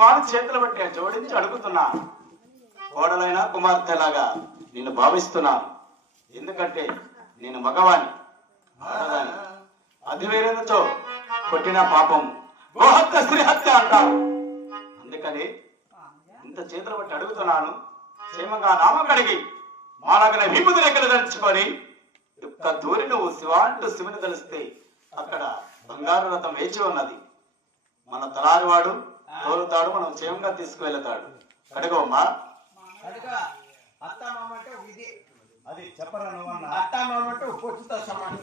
శివాని చేతులు బట్టి జోడించి అడుగుతున్నా. కోడలైన కుమార్తెలాగా నిన్ను భావిస్తున్నాను. ఎందుకంటే నేను మగవాణ్ణి, ఆడదాన్ని. అధివేరేందుతో కొట్టిన పాపం గోహత్య స్త్రీ హత్య అంటారు. అందుకని ఇంత చేతులు బట్టి అడుగుతున్నాను. క్షేమంగా నామం కడిగి మాలగన విభూతి లెక్కలు ధరించుకొని ఒక్క దూరి నువ్వు శివ అంటూ శివుని తెలిస్తే అక్కడ బంగారు రథం వేచి ఉన్నది. మన తలారివాడు తోలుతాడు, మనం క్షేమంగా తీసుకువెళ్తాడు. కడుగోమ్మా. అది చెప్పరా నువ్వన్నా? అత్త మామంటే పొచ్చుతో సమానం.